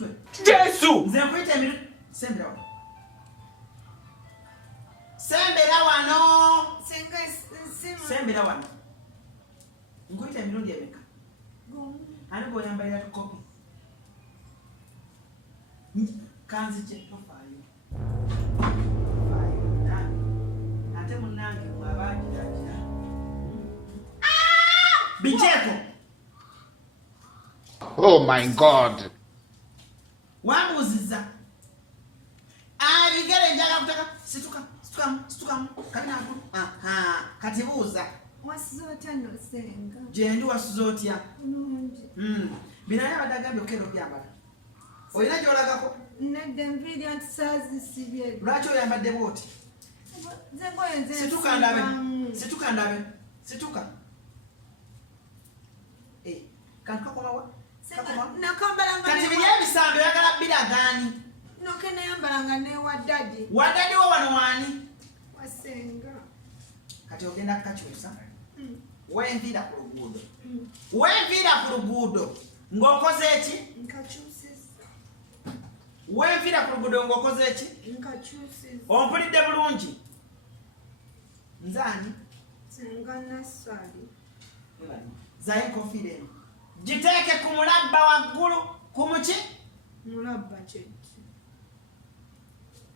mutwe. Jesu! Nze nkwita emiru sembera wano. Sembera wano. Sembera wano. Nkwita emirundi emeka. Ani bw'oyambalira tukopi. Kanzi kye tofaayo. Ate munnange mwabaagirakira. Bijeeko. Oh my God. Wambuziza. Bigere njaga kutaka situka. Kati nakulu. Kati buuza. Wasizotya no Senga. Gyendi wasizotya. Binaye abadagambye okero byambala. Oyina gy'olagako? Nedda enviiri anti saazisibye. Lwaki oyambadde bw'oti? Situka ndabe. Situka. Kantu kakomawa? Kati biri ebisambi oyagala biragaani. Noke nayambalanga ne waddadi. Waddadi wo wano waani? Wasenga. Kati ogenda kukakyusa. Wenviira ku luguudo. Wenviira ku luguudo ng'okoze eki? Nkakyusiza. Wenviira ku luguudo ng'okoze eki? Nkakyusiza. Ompulidde bulungi? Nzaani? Senga Nassali. Zayo enkofiira eno. Giteeke ku mulabba waggulu ku muki? Mulabba kye.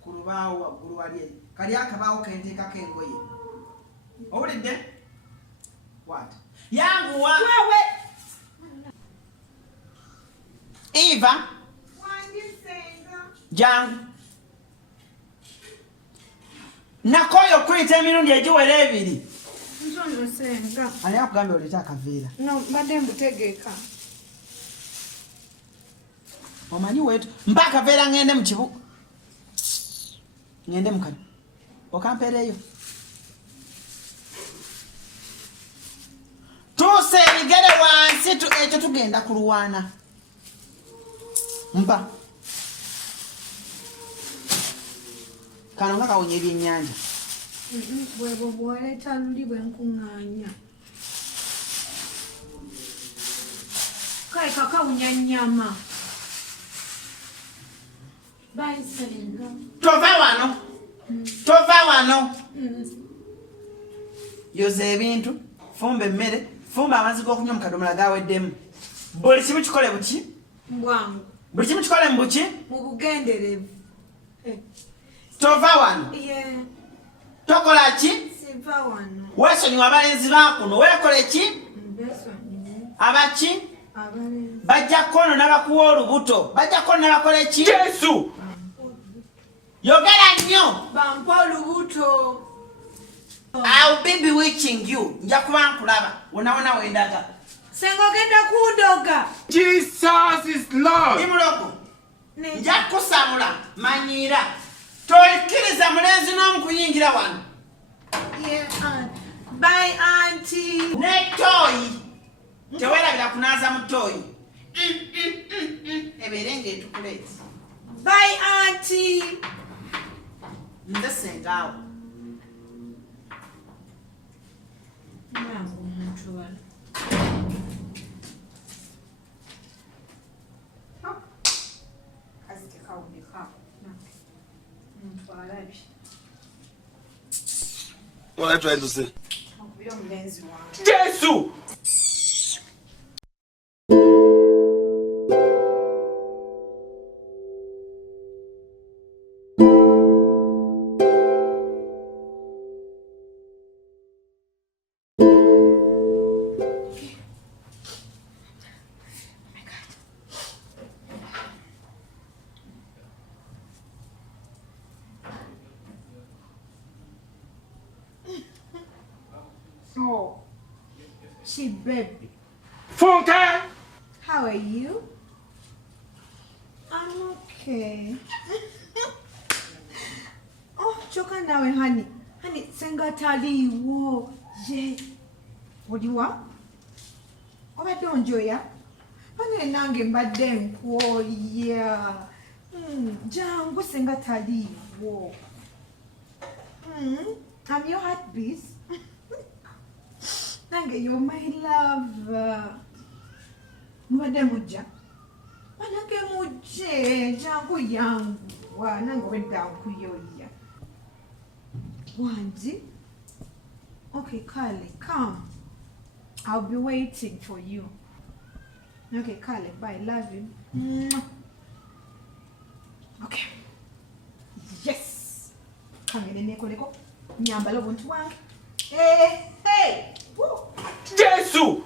Ku lubaawo waggulu wali kali akabaawo kenteekako engoye. Owulidde? What? Yanguwa. Wewe. Eva. Wandi Senga. Jangu. Nakoyo kwita emirundi egiwera ebiri. Nzono Senga. Ani akugambye oleeta akaveera? No, mbadde mbutegeeka. Omanyi wetu mpa akaveera ngende mu kibuga. Ngende mukali. Okampeereyo. Tuuse ebigere wansi ekyo tugenda kulwana. Mpa. Kano nga kawunya ebyennyanja. Bwebo bwaleeta luli bwe nkuŋŋaanya. Kale kakawunya nnyama. Bayi Senga. Tova wano. Yoza ebintu. Fumba emmere. Fumba amazzi g'okunywa mu kadomola gaweddemu. Buli kimu kikole buki? Bwangu. Buli kimu kikole mu buki? Mu bugenderevu. Tova wano. Ye. Tokola ki? Siva wano. Weesonyiwa abalenzi bakuno. Weekole ki? Mbesonyiwa. Abaki? Abalenzi. Bajja kono n'abakuwa olubuto. Bajja kono n'abakola ki? Jesu! Yogera nnyo. Bampa olubuto. I'll be bewitching you. Nja kuba nkulaba. Wona wendaga. Senga ogenda kundoga. Jesus is Lord. Imuloko. Nja kusamula manyiira. Toyikiriza mulenzi n'omu kuyingira wano. Yeah, bye auntie. Ne toyi. Teweerabira kunaaza mu toyi. Ebeere ng'etukuleeti. Bye auntie. Nze sengaawo. Nangu omuntu wala. Kazi tekawunyika. Omuntu alabye. What are you trying to say? Okubira omulenzi wange. Jesu! Oh, she baby. Funke! How are you? I'm okay. Oh, choka nawe honey. Honey, Senga taliwo. Ye. Odiwa? Obadde onjoya? Pane nange mbadde nkuoya. Jangu Senga taliwo. I'm your heartbeat. Nange, you're my love. Mubadde mujja? Manake muje jangu yangu nango wenda kuyoya. Wanji. Okay, Kale, come. I'll be waiting for you. Okay, Kale, bye. Love you. Mwah. Okay. Yes. Come in neko. Nyambala buntu wange. Hey. Woo. Jesus!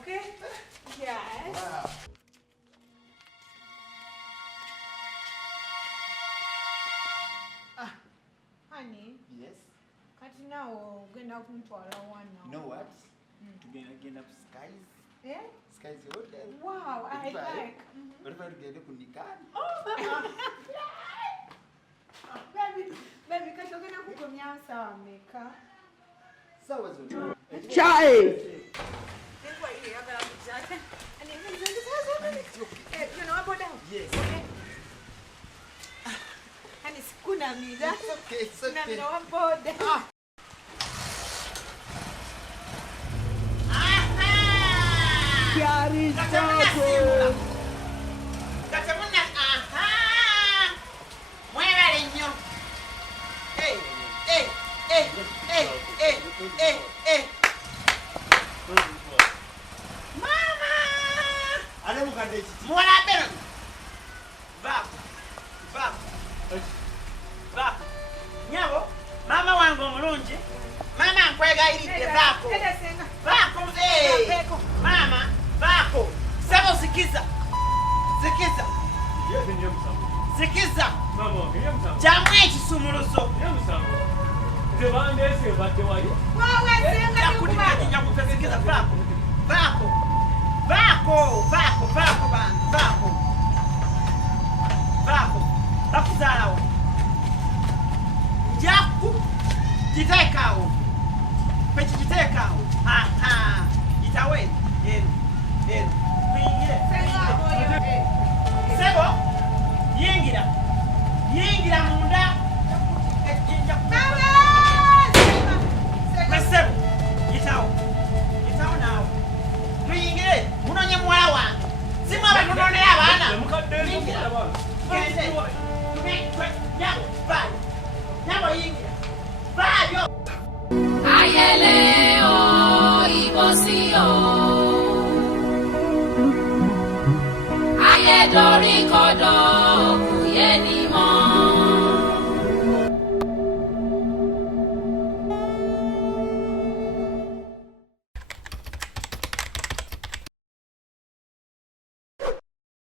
Okay? Yes. Wow. Honey, Yes. kati nawo ugenda kuntwala wana. You know what? Tugenda up skies. Eh? Skies hotel. Wow, I like. Whatever tugende kunikana. Baby, kati ugenda kugumya sawa meka. Sawa zote. Chai! Nikuwa ile yagala kujata. Ani you know about that? Yes. Okay. Ani sikuna mida. It's okay. Na mina waboda. Chiari stato! Katamuna, aha! Muévale, niño. Mama! Ale mukande chichi. Muévale, pero. Va. Nyabo, mama wangu omulungi. Mama nkwegayiridde vaako. Vaako, Mama, vaako. Sebo sikiza. Jamu ekisumuluzo. Nyakusikiza vaako. Bakuzaalawo. Njaku kiteekaawo. Pekikiteekaawo. Gitawe. Eno. Tuyingire. Sebo, yingira munda. Sebo, gitawo naawe. Tuyingire, munonye muwala wange. Simu abatunonera abaana. Nyabo yingira. Vaayo. Ayele o ibosi o ayedori kodo kuyeni